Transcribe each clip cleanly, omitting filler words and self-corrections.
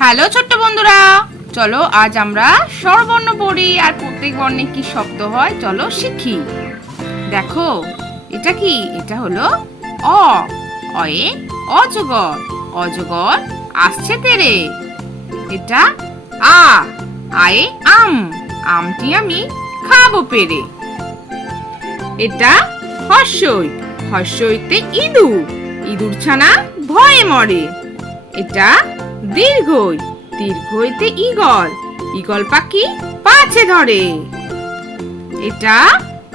Hello ছোট্ট বন্ধুরা, চলো আজ আমরা স্বরবর্ণ পড়ি আর প্রত্যেক বর্ণে কি শব্দ হয় চলো শিখি। দেখো এটা কি? এটা হলো অ। অয়ে অজগর, অজগর আসছে তেরে। এটা আ। আয়ে আম, আমটি আমি খাবো পেরে। এটা হর্ষই, হর্ষইতে ইঁদুর, ইঁদুর ছানা ভয়ে মরে। এটা দীর্ঘই, দীর্ঘইতে ঈগল, ঈগল পাখি পাছে ধরে। এটা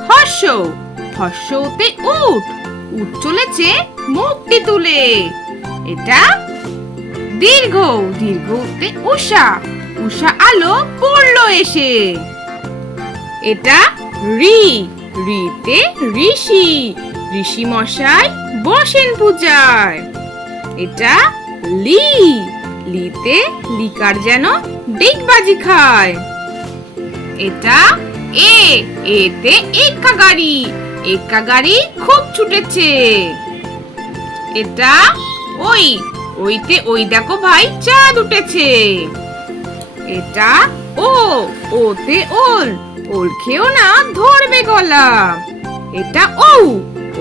হর্ষ, হর্ষতে উট, উট চলেছে মুখটি তুলে। এটা দীর্ঘ, দীর্ঘতে উষা, উষা আলো পড়লো এসে। এটা ঋ, ঋতে ঋষি, ঋষি মশাই বসেন পূজায়। এটা লি, লিতে লিকার যেন ডিগবাজি খায়। এটা এ, এতে এক্কা গাড়ি, এক্কা গাড়ি খুব ছুটেছে। এটা ওই, ওইতে ওই দেখো ভাই চাঁদ উঠেছে। এটা ও, ওতে ওল, ওল খেও না ধরবে গলা। এটা ঔ,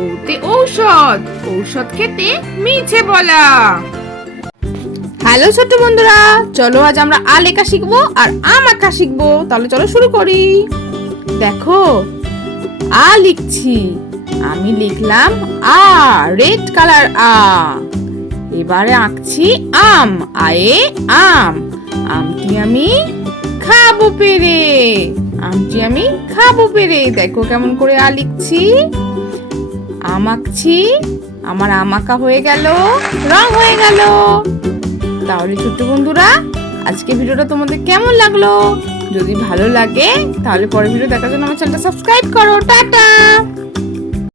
ওতে ঔষধ, ঔষধ খেতে মিছে বলা। হ্যালো ছোট্ট বন্ধুরা, চলো আজ আমরা আ লেখা শিখবো আর আম আঁকা শিখবো। তাহলে চলো শুরু করি। দেখো আ লিখছি, আমি লিখলাম আ, রেড কালার আ। এবারে আঁকছি আম, আয়ে আম, আমটি আমি খাবো পেরে, আমটি আমি খাবো পেরে। দেখো কেমন করে আ লিখছি। আম আঁকছি, আমার আম আঁকা হয়ে গেল, রং হয়ে গেল। তাহলে ছোট্ট বন্ধুরা, আজকে ভিডিওটা তোমাদের কেমন লাগলো? যদি ভালো লাগে তাহলে পরের ভিডিও দেখার জন্য আমার চ্যানেলটা সাবস্ক্রাইব করো। টাটা।